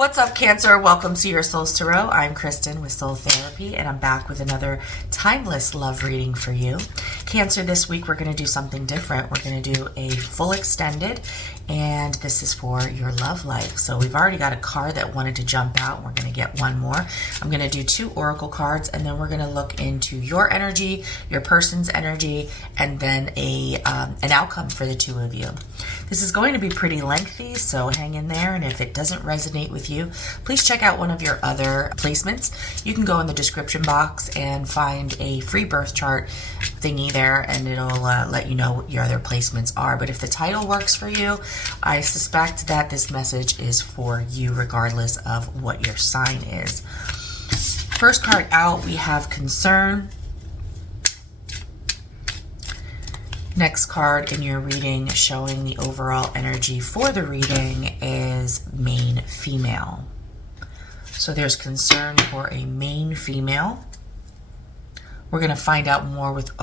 What's up, Cancer? Welcome to your Soul's Tarot. I'm Kristen with Soul Therapy, and I'm back with another timeless love reading for you. Cancer, this week we're going to do something different. We're going to do a full extended, and this is for your love life. So we've already got a card that wanted to jump out. We're going to get one more. I'm going to do 2 oracle cards, and then we're going to look into your energy, your person's energy, and then an outcome for the 2 of you. This is going to be pretty lengthy, so hang in there, and if it doesn't resonate with you, please check out one of your other placements. You can go in the description box and find a free birth chart thingy there, and it'll let you know what your other placements are. But if the title works for you, I suspect that this message is for you regardless of what your sign is. First card out, we have concern. Next card in your reading showing the overall energy for the reading is main female. So there's concern for a main female. We're going to find out more with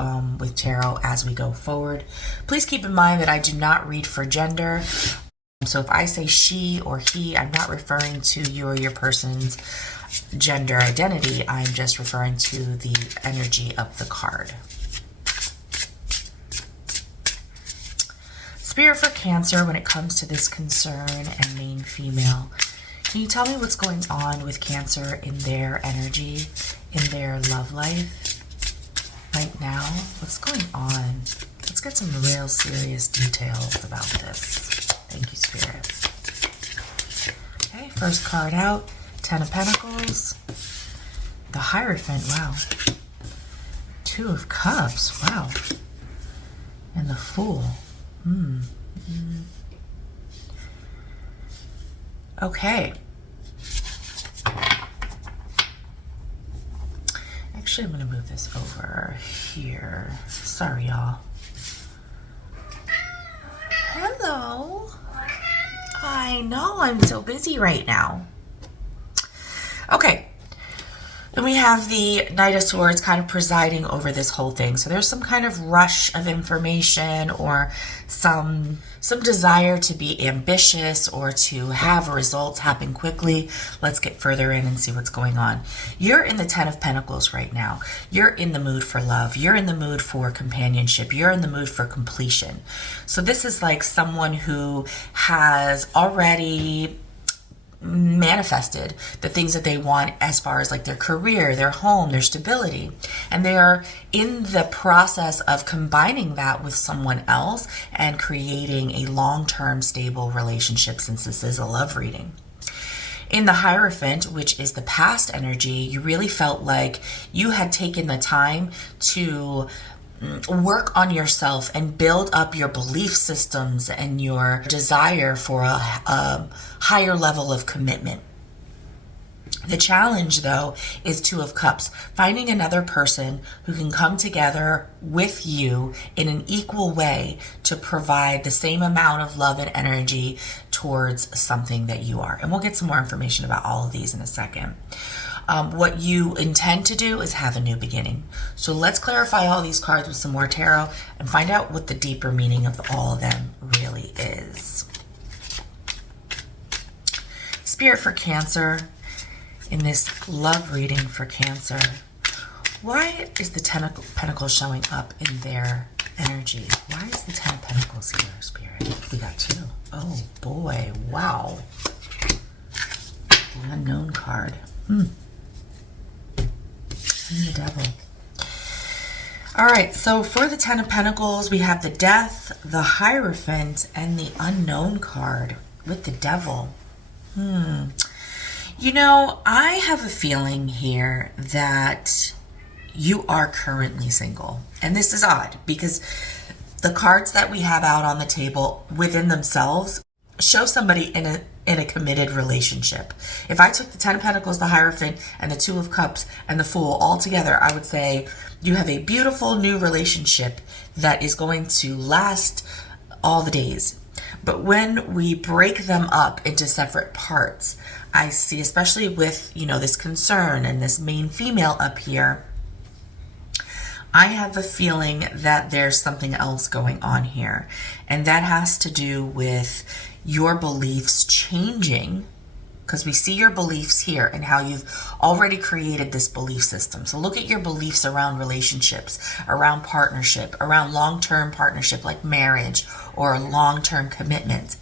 tarot as we go forward. Please keep in mind that I do not read for gender. So if I say she or he, I'm not referring to you or your person's gender identity. I'm just referring to the energy of the card. Spirit for Cancer, when it comes to this concern and main female, can you tell me what's going on with Cancer in their energy, in their love life right now? What's going on? Let's get some real serious details about this. Thank you, Spirit. Okay, first card out, 10 of Pentacles, the Hierophant, wow. 2 of Cups, wow. And the Fool. Okay. Actually, I'm going to move this over here. Sorry, y'all. Hello. I know, I'm so busy right now. Okay. Then we have the Knight of Swords kind of presiding over this whole thing. So there's some kind of rush of information or some desire to be ambitious or to have results happen quickly. Let's get further in and see what's going on. You're in the 10 of Pentacles right now. You're in the mood for love. You're in the mood for companionship. You're in the mood for completion. So this is like someone who has already manifested the things that they want as far as like their career, their home, their stability. And they are in the process of combining that with someone else and creating a long-term stable relationship, since this is a love reading. In the Hierophant, which is the past energy, you really felt like you had taken the time to work on yourself and build up your belief systems and your desire for a higher level of commitment. The challenge, though, is 2 of Cups, finding another person who can come together with you in an equal way to provide the same amount of love and energy towards something that you are. And we'll get some more information about all of these in a second. What you intend to do is have a new beginning. So let's clarify all these cards with some more tarot and find out what the deeper meaning of all of them really is. Spirit for Cancer, in this love reading for Cancer, why is the 10 of Pentacles showing up in their energy? Why is the 10 of Pentacles here, Spirit? We got 2. Oh boy, wow. The Unknown card. And the Devil. All right, so for the 10 of Pentacles, we have the Death, the Hierophant, and the Unknown card with the Devil. You know, I have a feeling here that you are currently single. And this is odd because the cards that we have out on the table within themselves show somebody in a committed relationship. If I took the 10 of Pentacles, the Hierophant, and the 2 of Cups, and the Fool all together, I would say you have a beautiful new relationship that is going to last all the days. But when we break them up into separate parts, I see, especially with, this concern and this main female up here, I have a feeling that there's something else going on here. And that has to do with your beliefs changing because we see your beliefs here and how you've already created this belief system. So look at your beliefs around relationships, around partnership, around long-term partnership like marriage or long-term commitment,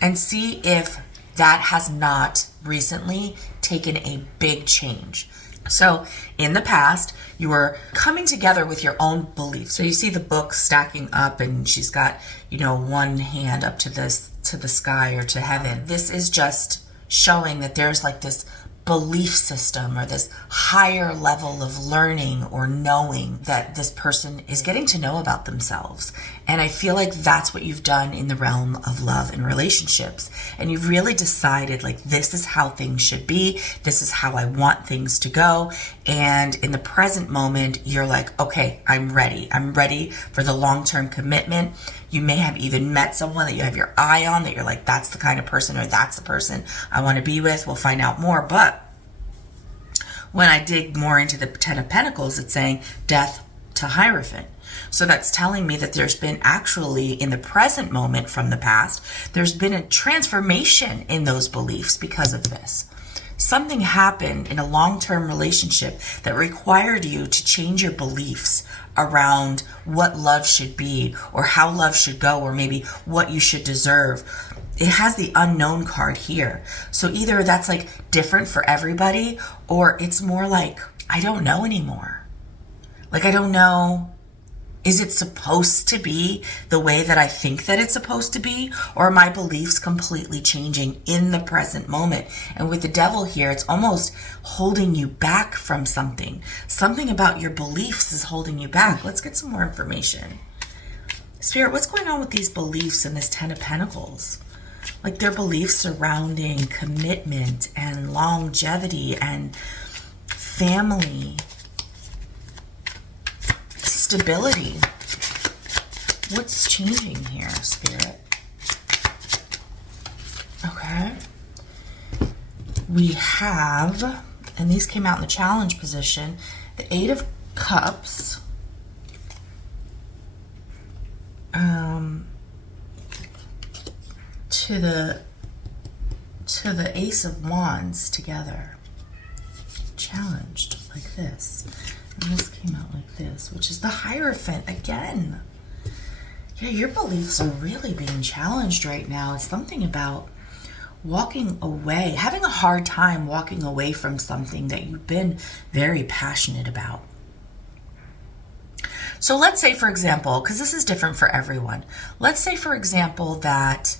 and see if that has not recently taken a big change. So in the past, you were coming together with your own beliefs. So you see the book stacking up and she's got, one hand up to the sky or to heaven. This is just showing that there's like this belief system or this higher level of learning or knowing that this person is getting to know about themselves. And I feel like that's what you've done in the realm of love and relationships. And you've really decided like, this is how things should be. This is how I want things to go. And in the present moment, you're like, okay, I'm ready. I'm ready for the long-term commitment. You may have even met someone that you have your eye on, that you're like, that's the kind of person, or that's the person I want to be with. We'll find out more. But when I dig more into the Ten of Pentacles, it's saying death to Hierophant. So that's telling me that there's been actually, in the present moment from the past, there's been a transformation in those beliefs because of this. Something happened in a long-term relationship that required you to change your beliefs around what love should be, or how love should go, or maybe what you should deserve. It has the unknown card here. So either that's like different for everybody, or it's more like, I don't know anymore. Like, I don't know. Is it supposed to be the way that I think that it's supposed to be? Or are my beliefs completely changing in the present moment? And with the Devil here, it's almost holding you back from something. Something about your beliefs is holding you back. Let's get some more information. Spirit, what's going on with these beliefs in this Ten of Pentacles? Like their beliefs surrounding commitment and longevity and family, stability. What's changing here, Spirit? Okay. We have, and these came out in the challenge position, the Eight of Cups, to the Ace of Wands together, challenged like this. And this came out like this, which is the Hierophant again. Yeah, your beliefs are really being challenged right now. It's something about walking away, having a hard time walking away from something that you've been very passionate about. So let's say, for example, because this is different for everyone. Let's say, for example, that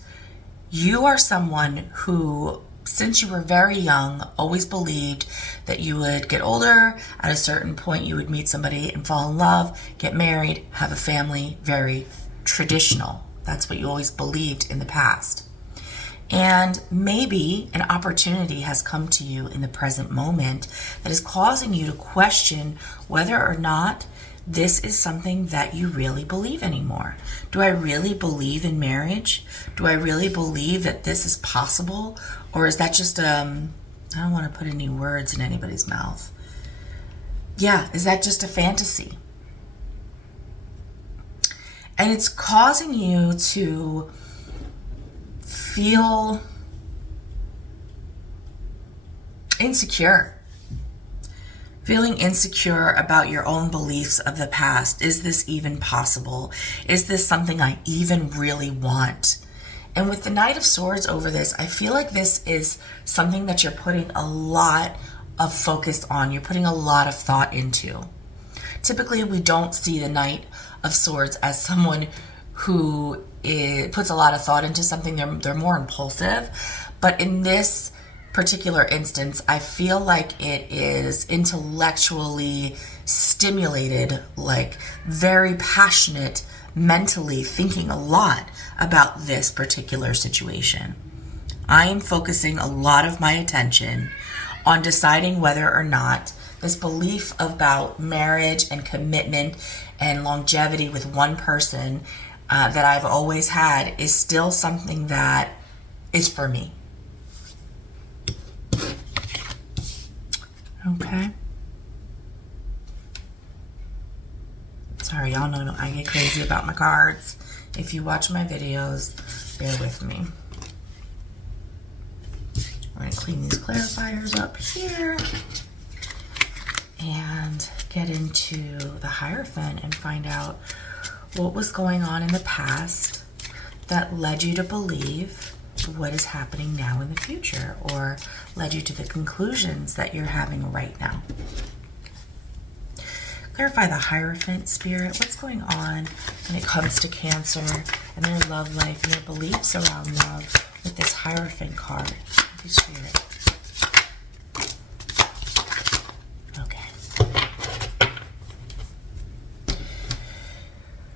you are someone who, since you were very young, always believed that you would get older, at a certain point you would meet somebody and fall in love, get married, have a family, very traditional. That's what you always believed in the past. And maybe an opportunity has come to you in the present moment that is causing you to question whether or not this is something that you really believe anymore. Do I really believe in marriage? Do I really believe that this is possible? Or is that just, I don't want to put any words in anybody's mouth. Yeah, is that just a fantasy? And it's causing you to feel insecure. Feeling insecure about your own beliefs of the past. Is this even possible? Is this something I even really want? And with the Knight of Swords over this, I feel like this is something that you're putting a lot of focus on. You're putting a lot of thought into. Typically, we don't see the Knight of Swords as someone who puts a lot of thought into something. They're more impulsive. But in this particular instance, I feel like it is intellectually stimulated, like very passionate, mentally thinking a lot about this particular situation. I am focusing a lot of my attention on deciding whether or not this belief about marriage and commitment and longevity with one person that I've always had is still something that is for me. Okay. Sorry, y'all know I get crazy about my cards. If you watch my videos, bear with me. We're going to clean these clarifiers up here and get into the Hierophant and find out what was going on in the past that led you to believe what is happening now in the future, or led you to the conclusions that you're having right now. Clarify the Hierophant, Spirit. What's going on when it comes to Cancer and their love life and their beliefs around love with this Hierophant card? Thank you, Spirit. Okay.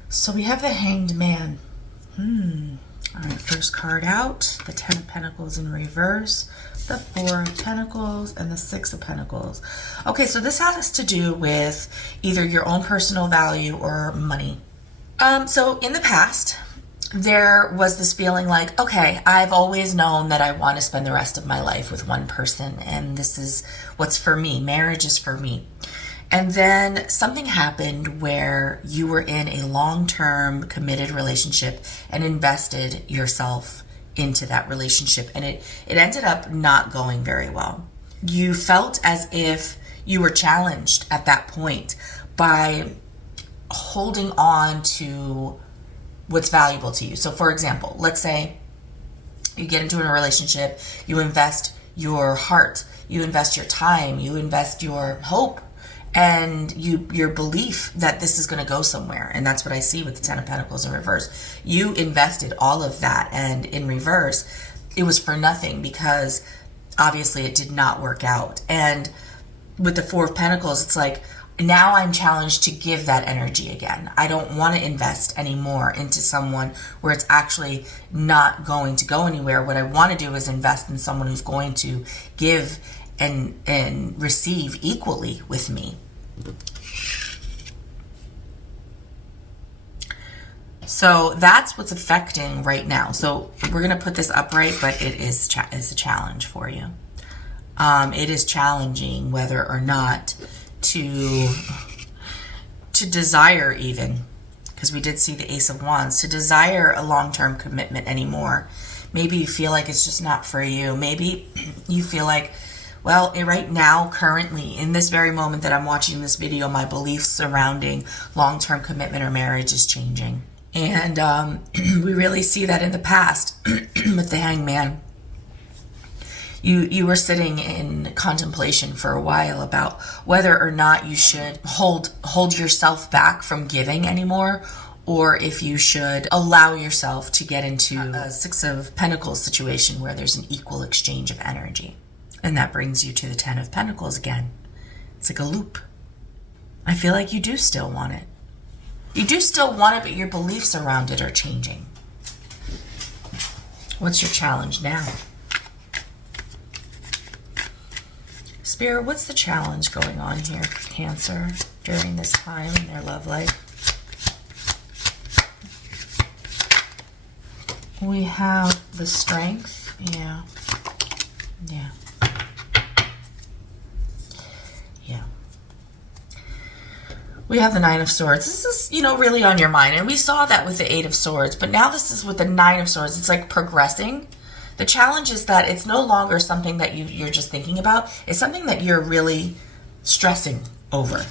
So we have the Hanged Man. All right, first card out, the 10 of Pentacles in reverse, the 4 of Pentacles, and the 6 of Pentacles. Okay, so this has to do with either your own personal value or money. So in the past, there was this feeling like, okay, I've always known that I want to spend the rest of my life with one person, and this is what's for me. Marriage is for me. And then something happened where you were in a long-term committed relationship and invested yourself into that relationship, and it ended up not going very well. You felt as if you were challenged at that point by holding on to what's valuable to you. So for example, let's say you get into a relationship, you invest your heart, you invest your time, you invest your hope, and your belief that this is going to go somewhere. And that's what I see with the 10 of Pentacles in reverse. You invested all of that, and in reverse, it was for nothing because obviously it did not work out. And with the 4 of Pentacles, it's like, now I'm challenged to give that energy again. I don't want to invest anymore into someone where it's actually not going to go anywhere. What I want to do is invest in someone who's going to give and receive equally with me. So that's what's affecting right now. So we're going to put this upright, but it is a challenge for you. It is challenging whether or not to desire, even, because we did see the Ace of Wands, to desire a long-term commitment anymore. Maybe you feel like it's just not for you. Maybe you feel like, well, right now, currently, in this very moment that I'm watching this video, my beliefs surrounding long-term commitment or marriage is changing. And we really see that in the past with the Hanged Man. You were sitting in contemplation for a while about whether or not you should hold yourself back from giving anymore, or if you should allow yourself to get into a 6 of Pentacles situation where there's an equal exchange of energy. And that brings you to the 10 of Pentacles again. It's like a loop. I feel like you do still want it. You do still want it, but your beliefs around it are changing. What's your challenge now? Spirit, what's the challenge going on here for Cancer during this time in their love life? We have the Strength. Yeah. We have the 9 of Swords. This is, really on your mind. And we saw that with the 8 of Swords. But now this is with the 9 of Swords. It's like progressing. The challenge is that it's no longer something that you're just thinking about. It's something that you're really stressing over.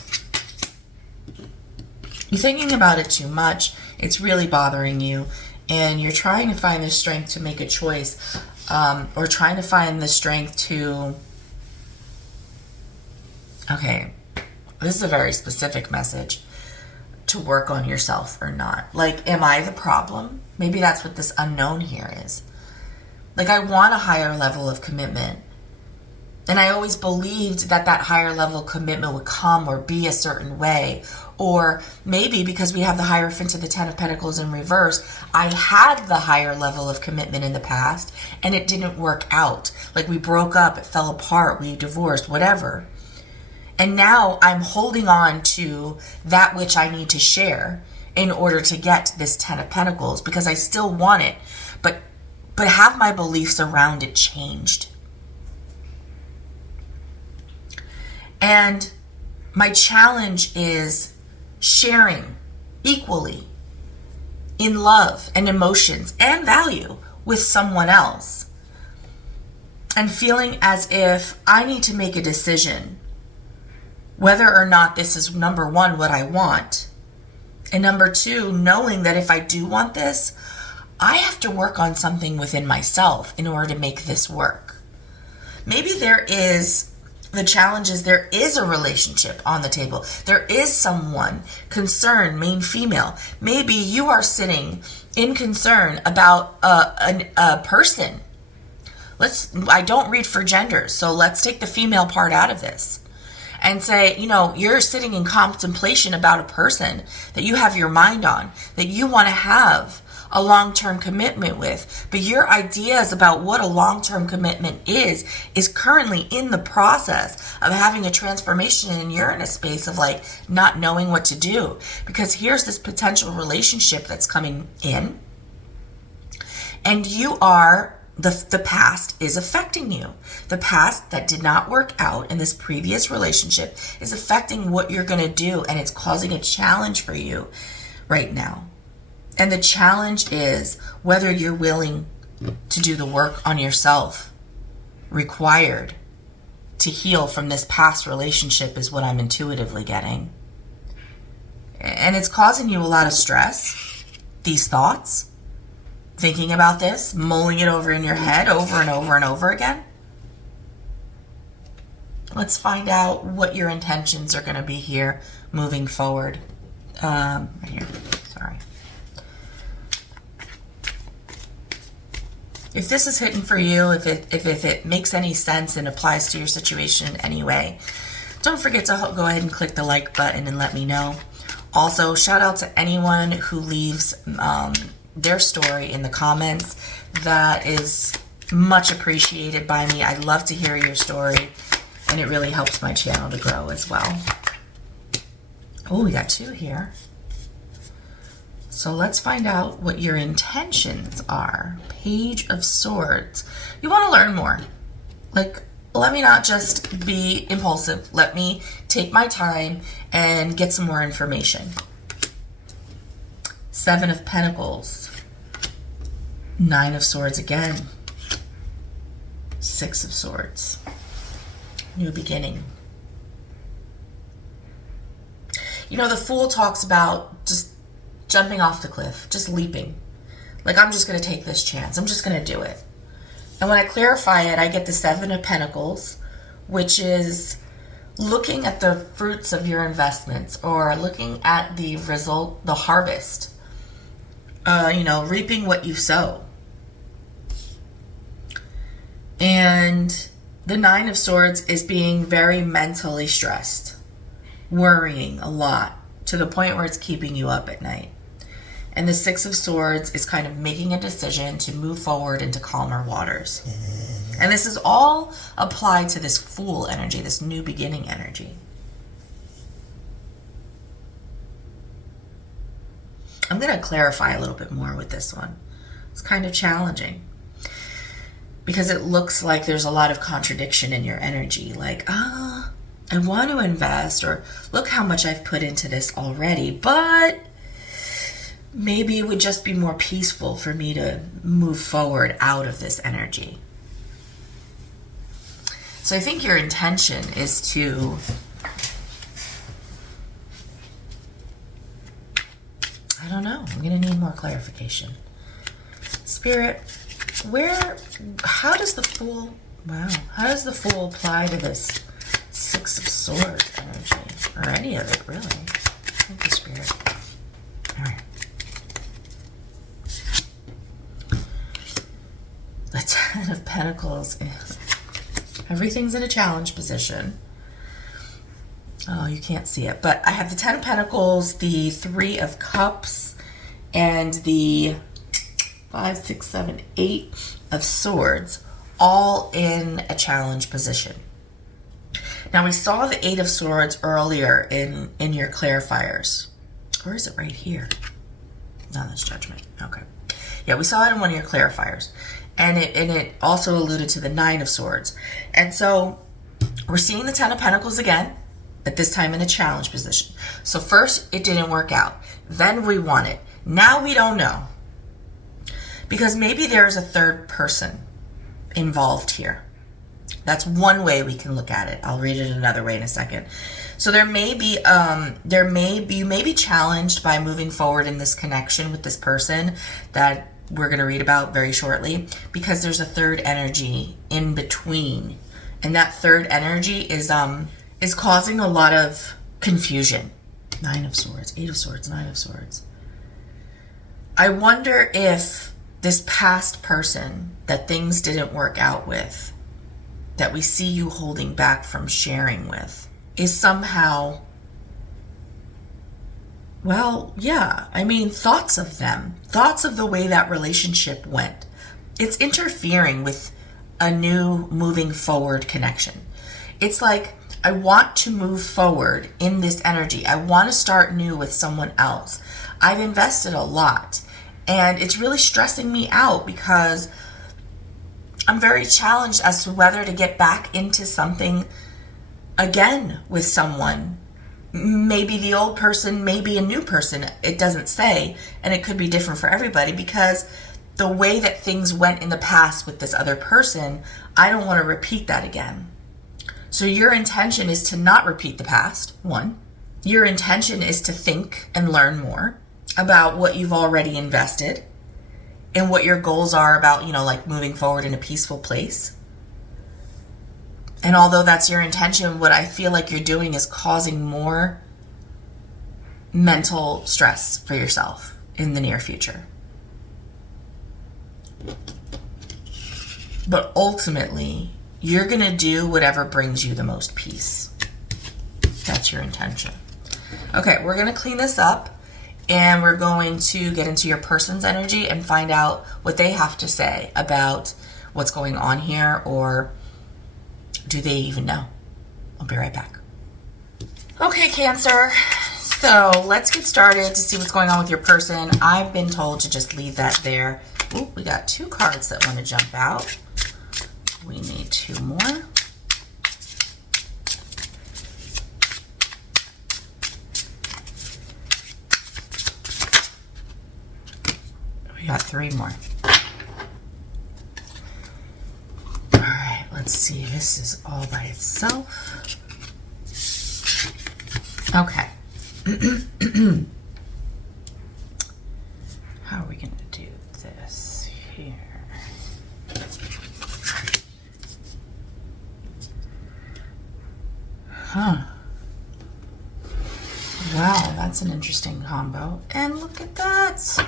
You're thinking about it too much. It's really bothering you. And you're trying to find the strength to make a choice. Or trying to find the strength to... Okay. This is a very specific message. To work on yourself or not. Like, am I the problem? Maybe that's what this unknown here is. Like, I want a higher level of commitment. And I always believed that that higher level of commitment would come or be a certain way. Or maybe because we have the Hierophant to the 10 of Pentacles in reverse, I had the higher level of commitment in the past and it didn't work out. Like, we broke up, it fell apart, we divorced, whatever. And now I'm holding on to that which I need to share in order to get this 10 of Pentacles because I still want it, but have my beliefs around it changed. And my challenge is sharing equally in love and emotions and value with someone else. and feeling as if I need to make a decision whether or not this is, number one, what I want, and number two, knowing that if I do want this, I have to work on something within myself in order to make this work. Maybe the challenge is there is a relationship on the table. There is someone concerned, main female. Maybe you are sitting in concern about a person. I don't read for genders, so let's take the female part out of this and say, you're sitting in contemplation about a person that you have your mind on, that you want to have a long-term commitment with, but your ideas about what a long-term commitment is currently in the process of having a transformation, and you're in a space of like not knowing what to do, because here's this potential relationship that's coming in, and you are the past is affecting you. The past that did not work out in this previous relationship is affecting what you're going to do, and it's causing a challenge for you right now. And the challenge is whether you're willing to do the work on yourself required to heal from this past relationship is what I'm intuitively getting. And it's causing you a lot of stress, these thoughts, thinking about this, mulling it over in your head over and over and over again. Let's find out what your intentions are going to be here moving forward. Right here. Sorry. If this is hitting for you, if it makes any sense and applies to your situation in any way, don't forget to go ahead and click the like button and let me know. Also, shout out to anyone who leaves their story in the comments. That is much appreciated by me. I love to hear your story, and it really helps my channel to grow as well. Oh, we got two here. So let's find out what your intentions are. Page of Swords. You want to learn more. Like, let me not just be impulsive. Let me take my time and get some more information. Seven of Pentacles. Nine of Swords again. Six of Swords. New beginning. The Fool talks about just jumping off the cliff, just leaping. Like, I'm just going to take this chance. I'm just going to do it. And when I clarify it, I get the Seven of Pentacles, which is looking at the fruits of your investments, or looking at the result, the harvest. Reaping what you sow. And the Nine of Swords is being very mentally stressed, worrying a lot, to the point where it's keeping you up at night. And the Six of Swords is kind of making a decision to move forward into calmer waters. And this is all applied to this Fool energy, this new beginning energy. I'm going to clarify a little bit more with this one. It's kind of challenging, because it looks like there's a lot of contradiction in your energy. Like, I want to invest, or look how much I've put into this already, but maybe it would just be more peaceful for me to move forward out of this energy. So I think your intention is to I don't know. I'm going to need more clarification. Spirit, how does the Fool apply to this Six of Swords energy? Or any of it, really. Thank you, Spirit. All right. The Ten of Pentacles. Everything's in a challenge position. Oh, you can't see it. But I have the Ten of Pentacles, the Three of Cups, and the 5, 6, 7, 8 of Swords, all in a challenge position. Now, we saw the Eight of Swords earlier in your clarifiers. Or is it right here? No, that's Judgment. Okay. Yeah, we saw it in one of your clarifiers. And it also alluded to the Nine of Swords. And so we're seeing the Ten of Pentacles again, but this time in a challenge position. So first, it didn't work out. Then we won it. Now we don't know. Because maybe there's a third person involved here. That's one way we can look at it. I'll read it another way in a second. So you may be challenged by moving forward in this connection with this person that we're going to read about very shortly, because there's a third energy in between. And that third energy is causing a lot of confusion. 9 of Swords, 8 of Swords, 9 of Swords. I wonder if this past person that things didn't work out with, that we see you holding back from sharing with, is somehow, well, yeah, I mean, thoughts of them, thoughts of the way that relationship went. It's interfering with a new moving forward connection. It's like, I want to move forward in this energy. I want to start new with someone else. I've invested a lot, and it's really stressing me out because I'm very challenged as to whether to get back into something again with someone. Maybe the old person, maybe a new person. It doesn't say, and it could be different for everybody, because the way that things went in the past with this other person, I don't want to repeat that again. So your intention is to not repeat the past, one. Your intention is to think and learn more about what you've already invested and what your goals are about, like moving forward in a peaceful place. And although that's your intention, what I feel like you're doing is causing more mental stress for yourself in the near future. But ultimately, you're going to do whatever brings you the most peace. That's your intention. Okay, we're going to clean this up, and we're going to get into your person's energy and find out what they have to say about what's going on here, or do they even know? I'll be right back. Okay, Cancer. So let's get started to see what's going on with your person. I've been told to just leave that there. Ooh, we got 2 cards that want to jump out. We need 2 more. We got 3 more. All right, let's see. This is all by itself. Okay. How are we going to do this here? Huh. Wow, that's an interesting combo. And look at that.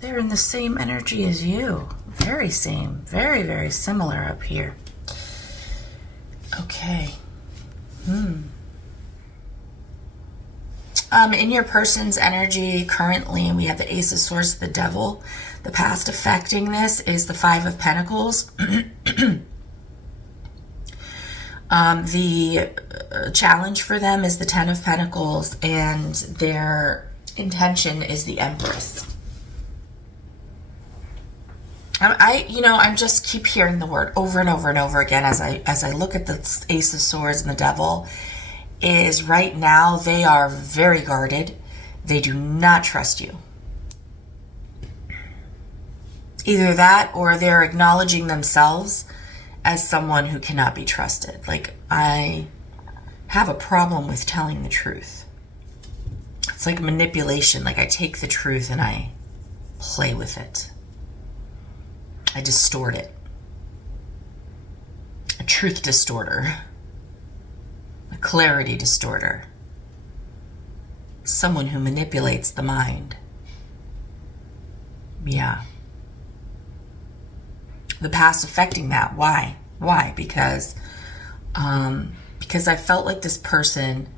They're in the same energy as you. Very same. Very, very similar up here. Okay. In your person's energy currently, we have the Ace of Swords, the Devil. The past affecting this is the 5 of Pentacles. The challenge for them is the 10 of Pentacles, and their intention is the Empress. I just keep hearing the word over and over and over again as I look at the Ace of Swords and the Devil. Is right now they are very guarded. They do not trust you. Either that, or they're acknowledging themselves as someone who cannot be trusted. Like, I have a problem with telling the truth. It's like manipulation. Like, I take the truth and I play with it. I distort it. A truth distorter. A clarity distorter. Someone who manipulates the mind. Yeah. The past affecting that. Why? Because I felt like this person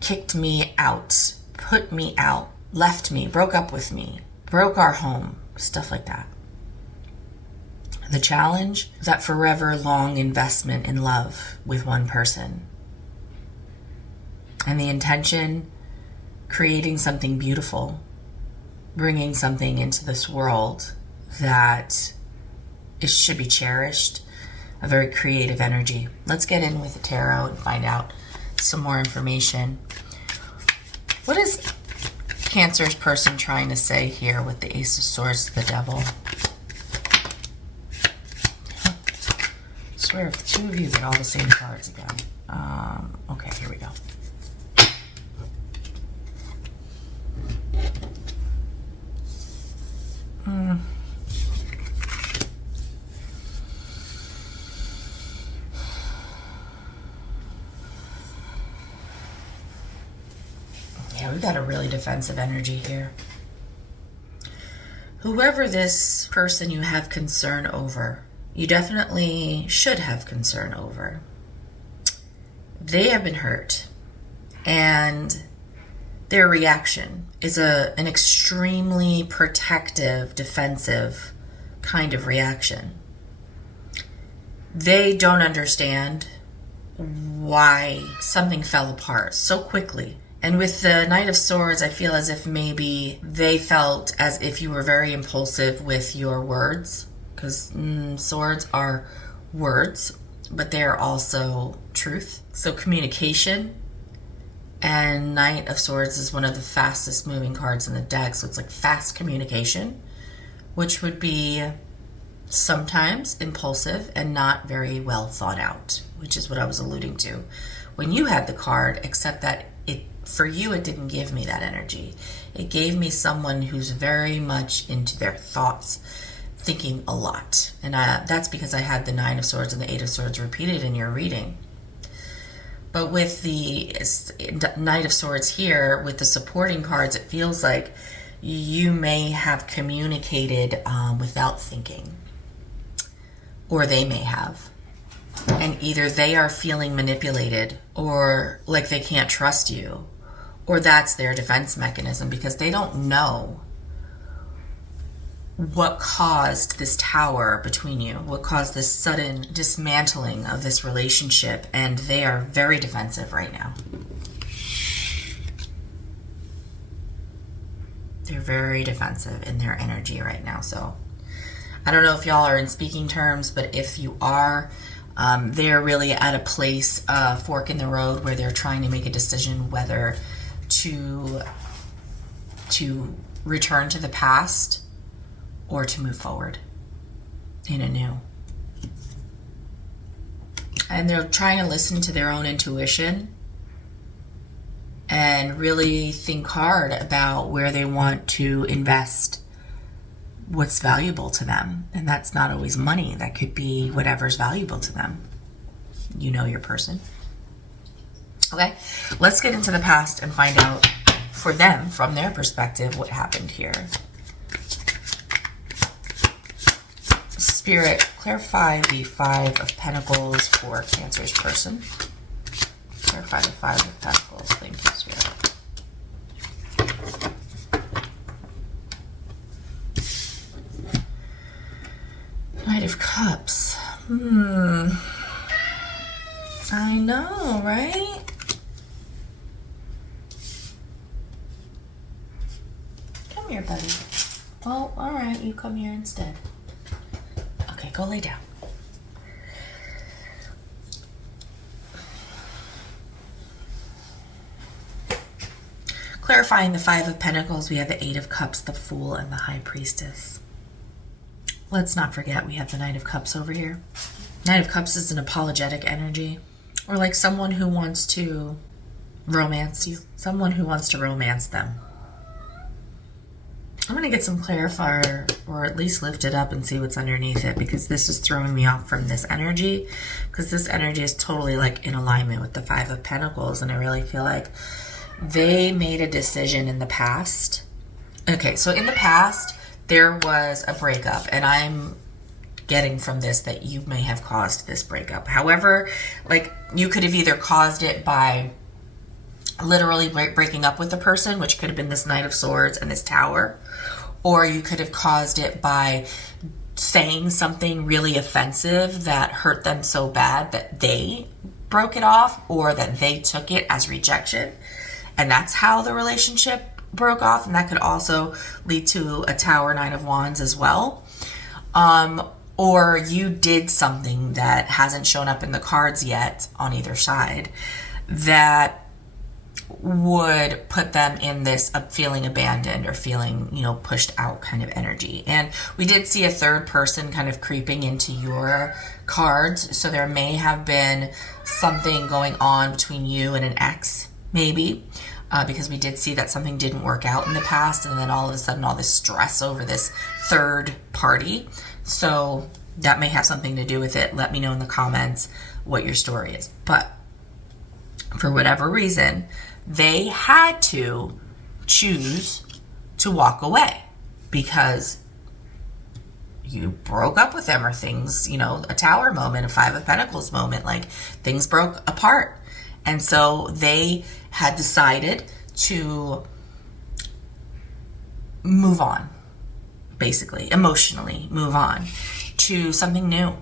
kicked me out, put me out, left me, broke up with me, broke our home, stuff like that. The challenge is that forever long investment in love with one person. And the intention, creating something beautiful, bringing something into this world that should be cherished, a very creative energy. Let's get in with the tarot and find out some more information. What is Cancer's person trying to say here with the Ace of Swords, the Devil? swear if the two of you get all the same cards again. Okay, here we go. Yeah, we've got a really defensive energy here. Whoever this person you have concern over, you definitely should have concern over. They have been hurt, and their reaction is an extremely protective, defensive kind of reaction. They don't understand why something fell apart so quickly. And with the Knight of Swords, I feel as if maybe they felt as if you were very impulsive with your words, because swords are words, but they are also truth. So communication, and Knight of Swords is one of the fastest moving cards in the deck, so it's like fast communication, which would be sometimes impulsive and not very well thought out, which is what I was alluding to when you had the card, except that for you, it didn't give me that energy. It gave me someone who's very much into their thoughts, thinking a lot. And that's because I had the Nine of Swords and the Eight of Swords repeated in your reading. But with the Knight of Swords here, with the supporting cards, it feels like you may have communicated without thinking. Or they may have. And either they are feeling manipulated or like they can't trust you, or that's their defense mechanism because they don't know what caused this tower between you, what caused this sudden dismantling of this relationship, and they are very defensive right now. They're very defensive in their energy right now. So I don't know if y'all are in speaking terms, but if you are, they're really at a place, fork in the road, where they're trying to make a decision whether to return to the past or to move forward in a new. And they're trying to listen to their own intuition and really think hard about where they want to invest what's valuable to them. And that's not always money. That could be whatever's valuable to them. You know your person. Okay, let's get into the past and find out for them, from their perspective, what happened here. Spirit, clarify the Five of Pentacles for Cancer's person. Clarify the Five of Pentacles. Thank you, Spirit. Knight of Cups. I know, right? Come here, buddy. Oh, all right. You come here instead. Okay, go lay down. Clarifying the Five of Pentacles, we have the Eight of Cups, the Fool, and the High Priestess. Let's not forget we have the Knight of Cups over here. Knight of Cups is an apologetic energy, or like someone who wants to romance you, someone who wants to romance them. I'm going to get some clarifier, or at least lift it up and see what's underneath it, because this is throwing me off from this energy, because this energy is totally like in alignment with the Five of Pentacles, and I really feel like they made a decision in the past. Okay, so in the past, there was a breakup, and I'm getting from this that you may have caused this breakup. However, like, you could have either caused it by literally breaking up with the person, which could have been this Knight of Swords and this Tower, or you could have caused it by saying something really offensive that hurt them so bad that they broke it off, or that they took it as rejection, and that's how the relationship broke off. And that could also lead to a Tower, Nine of Wands as well. Or you did something that hasn't shown up in the cards yet on either side that would put them in this feeling abandoned or feeling, pushed out kind of energy. And we did see a third person kind of creeping into your cards. So there may have been something going on between you and an ex, maybe, because we did see that something didn't work out in the past. And then all of a sudden, all this stress over this third party. So that may have something to do with it. Let me know in the comments what your story is. But for whatever reason, they had to choose to walk away because you broke up with them, or things, a Tower moment, a Five of Pentacles moment, like things broke apart. And so they had decided to move on, basically, emotionally move on to something new.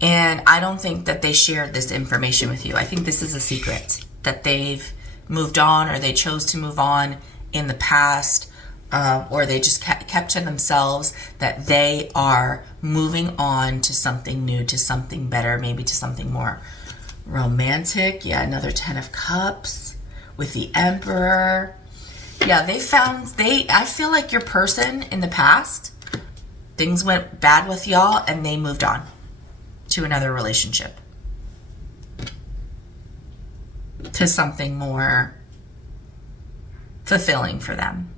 And I don't think that they shared this information with you. I think this is a secret, that they've moved on, or they chose to move on in the past, or they just kept to themselves, that they are moving on to something new, to something better, maybe to something more romantic. Yeah, another 10 of Cups with the Emperor. Yeah, I feel like your person in the past, things went bad with y'all and they moved on to another relationship, to something more fulfilling for them.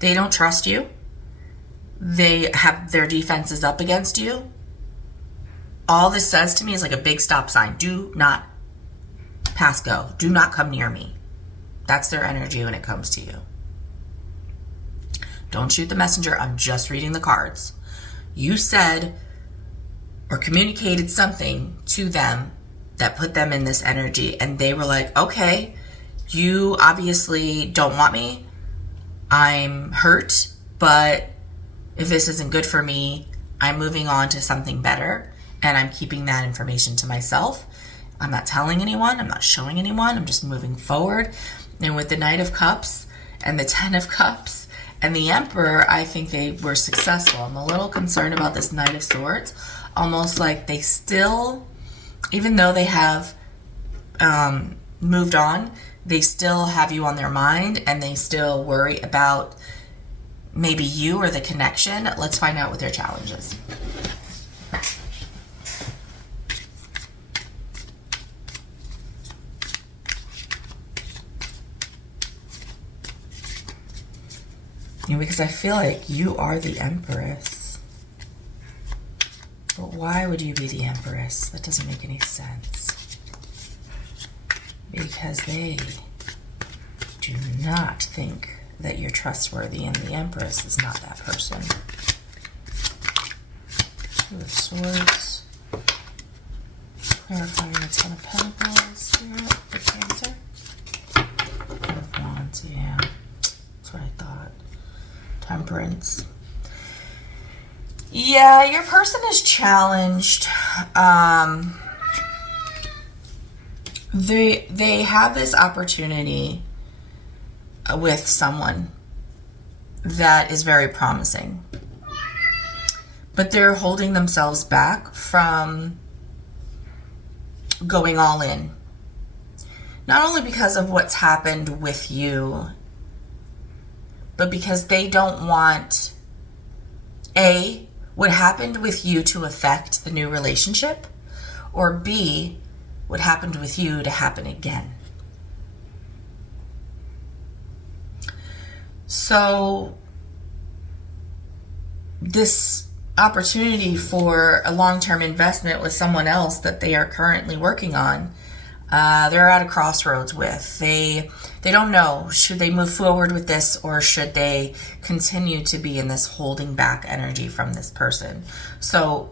They don't trust you. They have their defenses up against you. All this says to me is like a big stop sign. Do not pass go. Do not come near me. That's their energy when it comes to you. Don't shoot the messenger. I'm just reading the cards. You said or communicated something to them that put them in this energy, and they were like, okay, you obviously don't want me. I'm hurt, but if this isn't good for me, I'm moving on to something better, and I'm keeping that information to myself. I'm not telling anyone. I'm not showing anyone. I'm just moving forward. And with the Knight of Cups and the 10 of Cups and the Emperor, I think they were successful. I'm a little concerned about this Knight of Swords. Almost like they still, even though they have moved on, they still have you on their mind, and they still worry about maybe you or the connection. Let's find out what their challenge is. Because I feel like you are the Empress. But why would you be the Empress? That doesn't make any sense. Because they do not think that you're trustworthy, and the Empress is not that person. Two of Swords. Clarifying the 10 of Pentacles. Spirit for Cancer. Ten of Wands, yeah. That's what I thought. Temperance. Yeah, your person is challenged. They have this opportunity with someone that is very promising, but they're holding themselves back from going all in. Not only because of what's happened with you, but because they don't want A, what happened with you to affect the new relationship, or B, what happened with you to happen again. So this opportunity for a long-term investment with someone else that they are currently working on, they're at a crossroads with. They don't know, should they move forward with this, or should they continue to be in this holding back energy from this person? So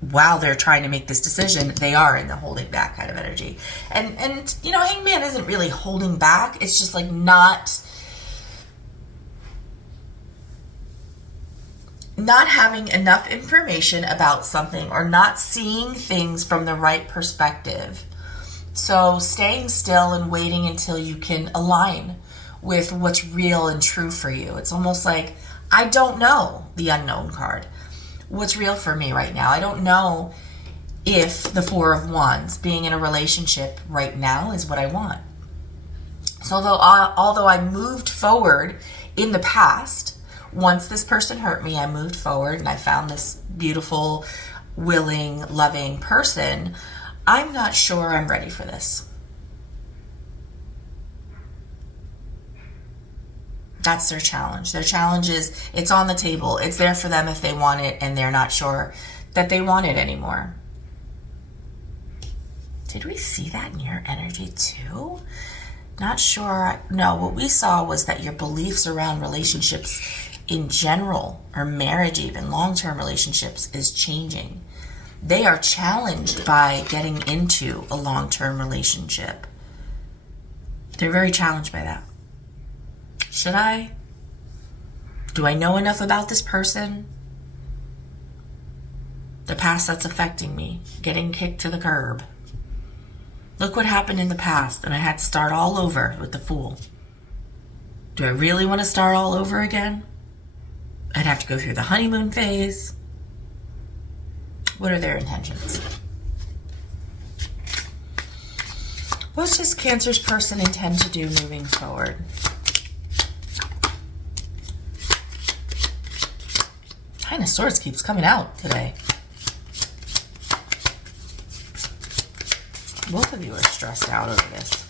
while they're trying to make this decision, they are in the holding back kind of energy. And Hangman isn't really holding back. It's just like not having enough information about something, or not seeing things from the right perspective. So staying still and waiting until you can align with what's real and true for you. It's almost like, I don't know, the Unknown card, what's real for me right now. I don't know if the Four of Wands, being in a relationship right now, is what I want. So although I moved forward in the past, once this person hurt me, I moved forward and I found this beautiful, willing, loving person, I'm not sure I'm ready for this. That's their challenge. Their challenge is it's on the table. It's there for them if they want it, and they're not sure that they want it anymore. Did we see that in your energy too? Not sure. No, what we saw was that your beliefs around relationships in general, or marriage even, long-term relationships, is changing. They are challenged by getting into a long-term relationship. They're very challenged by that. Should I? Do I know enough about this person? The past that's affecting me, getting kicked to the curb. Look what happened in the past, and I had to start all over with the Fool. Do I really want to start all over again? I'd have to go through the honeymoon phase. What are their intentions? What does Cancer's person intend to do moving forward? Nine of Swords keeps coming out today. Both of you are stressed out over this.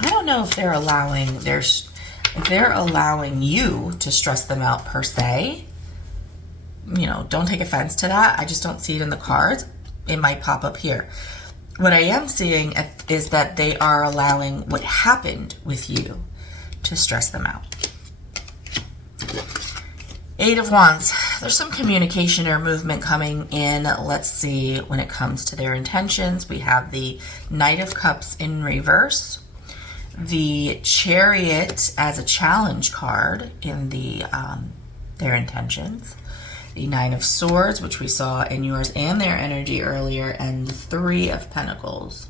I don't know if they're allowing you to stress them out per se. You know, don't take offense to that. I just don't see it in the cards. It might pop up here. What I am seeing is that they are allowing what happened with you to stress them out. Eight of Wands. There's some communication or movement coming in. Let's see, when it comes to their intentions, we have the Knight of Cups in reverse, the Chariot as a challenge card in their intentions, the Nine of Swords, which we saw in yours and their energy earlier, and the Three of Pentacles.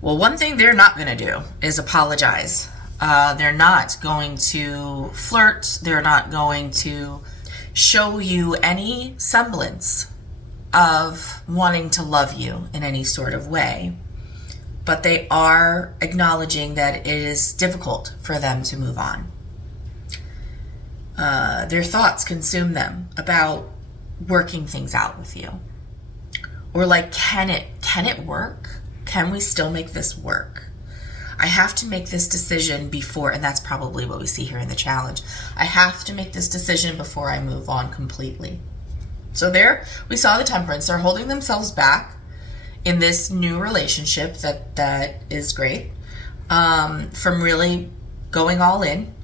Well, one thing they're not going to do is apologize. They're not going to flirt. They're not going to show you any semblance of wanting to love you in any sort of way. But they are acknowledging that it is difficult for them to move on. Their thoughts consume them about working things out with you. Or like, can it work? Can we still make this work? I have to make this decision before, and that's probably what we see here in the challenge. I have to make this decision before I move on completely. So there, we saw the Temperance. They're holding themselves back in this new relationship that is great, from really going all in,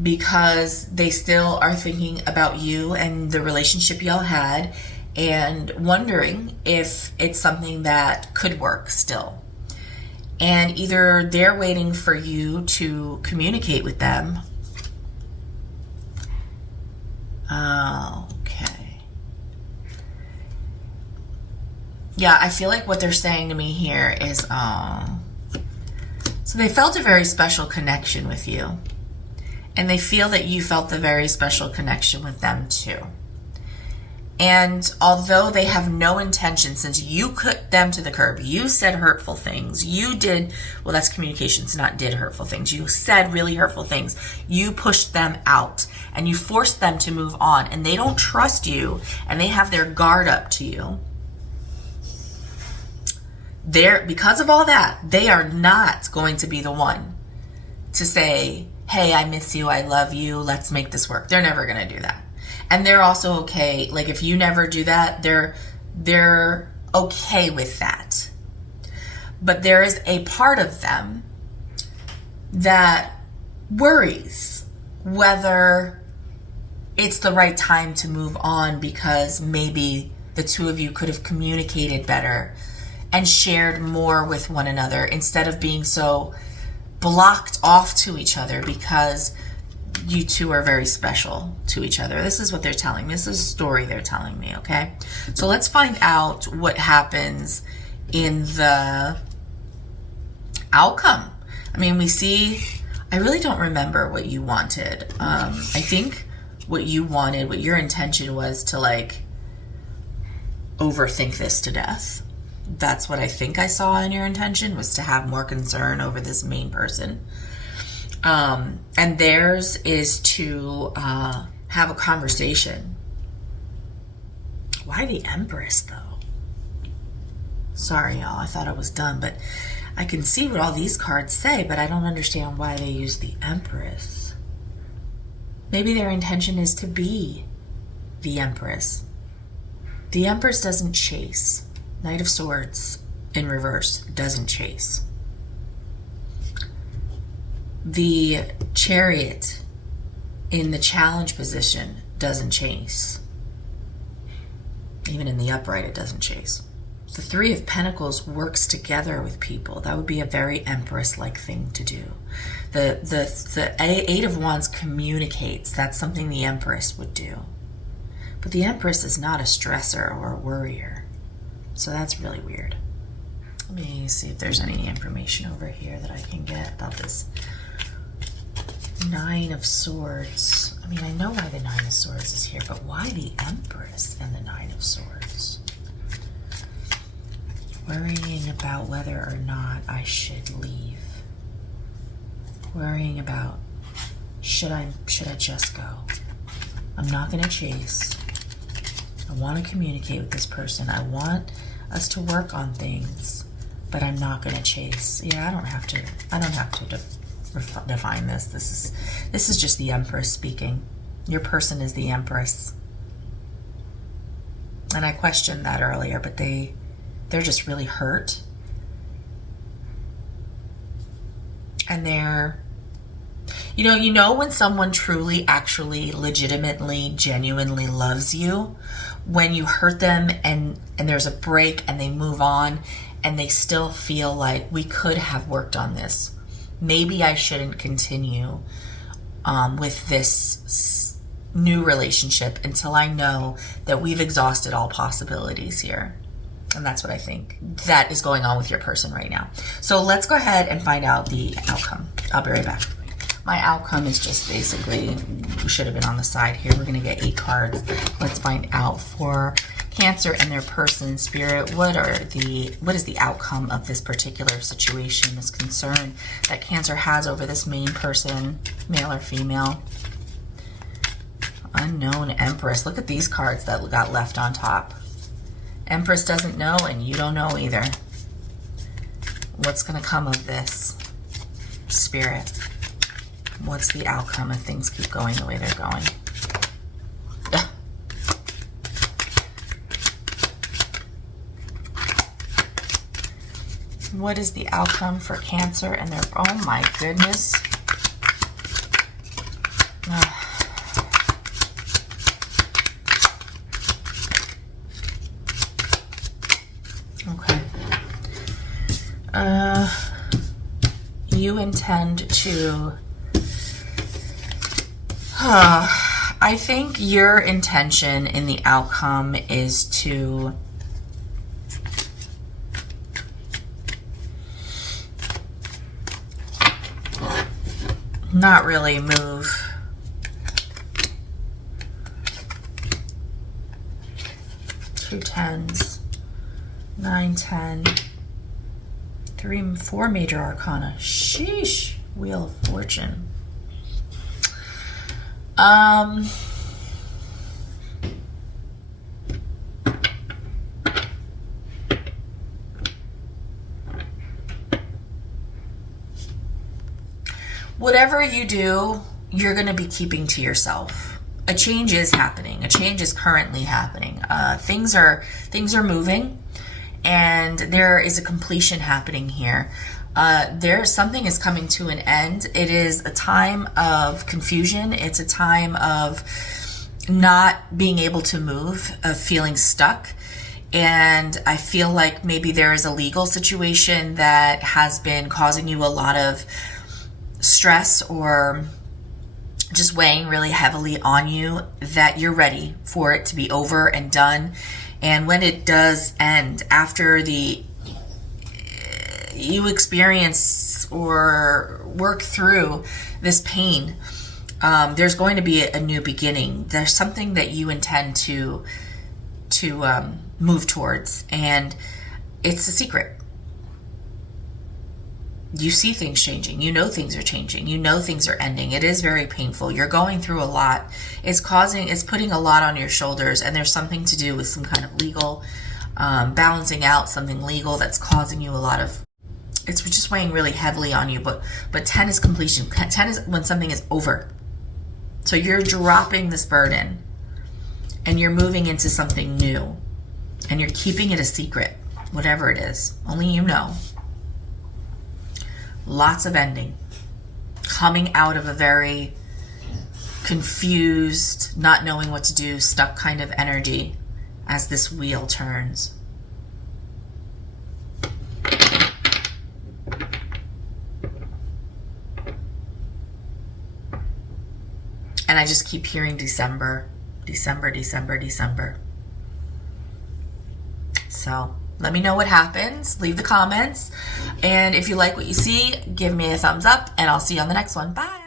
because they still are thinking about you and the relationship y'all had and wondering if it's something that could work still. And either they're waiting for you to communicate with them. Okay. Yeah, I feel like what they're saying to me here is, so they felt a very special connection with you. And they feel that you felt a very special connection with them too. And although they have no intention, since you put them to the curb, you said hurtful things, you did, well, that's communications, not did hurtful things. You said really hurtful things. You pushed them out and you forced them to move on, and they don't trust you and they have their guard up to you. Because of all that, they are not going to be the one to say, hey, I miss you, I love you, let's make this work. They're never going to do that. And they're also okay, like if you never do that, they're okay with that. But there is a part of them that worries whether it's the right time to move on, because maybe the two of you could have communicated better and shared more with one another instead of being so blocked off to each other, because you two are very special to each other. This is what they're telling me. This is a story they're telling me, okay? So let's find out what happens in the outcome. I mean, we see, I really don't remember what you wanted. I think what you wanted, what your intention was to like overthink this to death. That's what I think I saw in your intention, was to have more concern over this main person. And theirs is to have a conversation. Why the Empress, though? Sorry, y'all. I thought I was done, but I can see what all these cards say, but I don't understand why they use the Empress. Maybe their intention is to be the Empress. The Empress doesn't chase. Knight of Swords in reverse doesn't chase. The Chariot in the challenge position doesn't chase. Even in the upright, it doesn't chase. The Three of Pentacles works together with people. That would be a very Empress-like thing to do. The Eight of Wands communicates. That's something the Empress would do. But the Empress is not a stressor or a worrier. So that's really weird. Let me see if there's any information over here that I can get about this Nine of Swords. I mean, I know why the Nine of Swords is here, but why the Empress and the Nine of Swords? Worrying about whether or not I should leave. Worrying about, should I just go? I'm not going to chase. I want to communicate with this person. I want us to work on things, but I'm not going to chase. Yeah, I don't have to define this. This is just the Empress speaking. Your person is the Empress. And I questioned that earlier, but they're just really hurt. And they're, you know when someone truly, actually, legitimately, genuinely loves you, when you hurt them and there's a break and they move on and they still feel like, we could have worked on this. Maybe I shouldn't continue with this new relationship until I know that we've exhausted all possibilities here. And that's what I think that is going on with your person right now. So let's go ahead and find out the outcome. I'll be right back. My outcome is just basically, we should have been on the side here. We're going to get 8 cards. Let's find out for Cancer and their person, Spirit. What is the outcome of this particular situation, this concern that Cancer has over this main person, male or female? Unknown Empress. Look at these cards that got left on top. Empress doesn't know, and you don't know either. What's going to come of this, Spirit? What's the outcome if things keep going the way they're going? What is the outcome for Cancer and their, oh my goodness. Okay. You intend to, I think your intention in the outcome is to not really move. Two tens, 9, 10, 3, 4 major arcana. Sheesh. Wheel of Fortune. Whatever you do, you're going to be keeping to yourself. A change is happening. A change is currently happening. Things are moving, and there is a completion happening here. Something is coming to an end. It is a time of confusion. It's a time of not being able to move, of feeling stuck. And I feel like maybe there is a legal situation that has been causing you a lot of stress or just weighing really heavily on you, that you're ready for it to be over and done. And when it does end, after you experience or work through this pain, there's going to be a new beginning. There's something that you intend to move towards, and it's a secret. You see things changing. You know things are changing. You know things are ending. It is very painful. You're going through a lot. It's putting a lot on your shoulders, and there's something to do with some kind of legal, balancing out something legal that's causing you a lot of, it's just weighing really heavily on you. But 10 is completion. 10 is when something is over. So you're dropping this burden and you're moving into something new, and you're keeping it a secret, whatever it is. Only you know. Lots of ending. Coming out of a very confused, not knowing what to do, stuck kind of energy as this wheel turns. And I just keep hearing December, December, December, December. So let me know what happens. Leave the comments. And if you like what you see, give me a thumbs up, and I'll see you on the next one. Bye.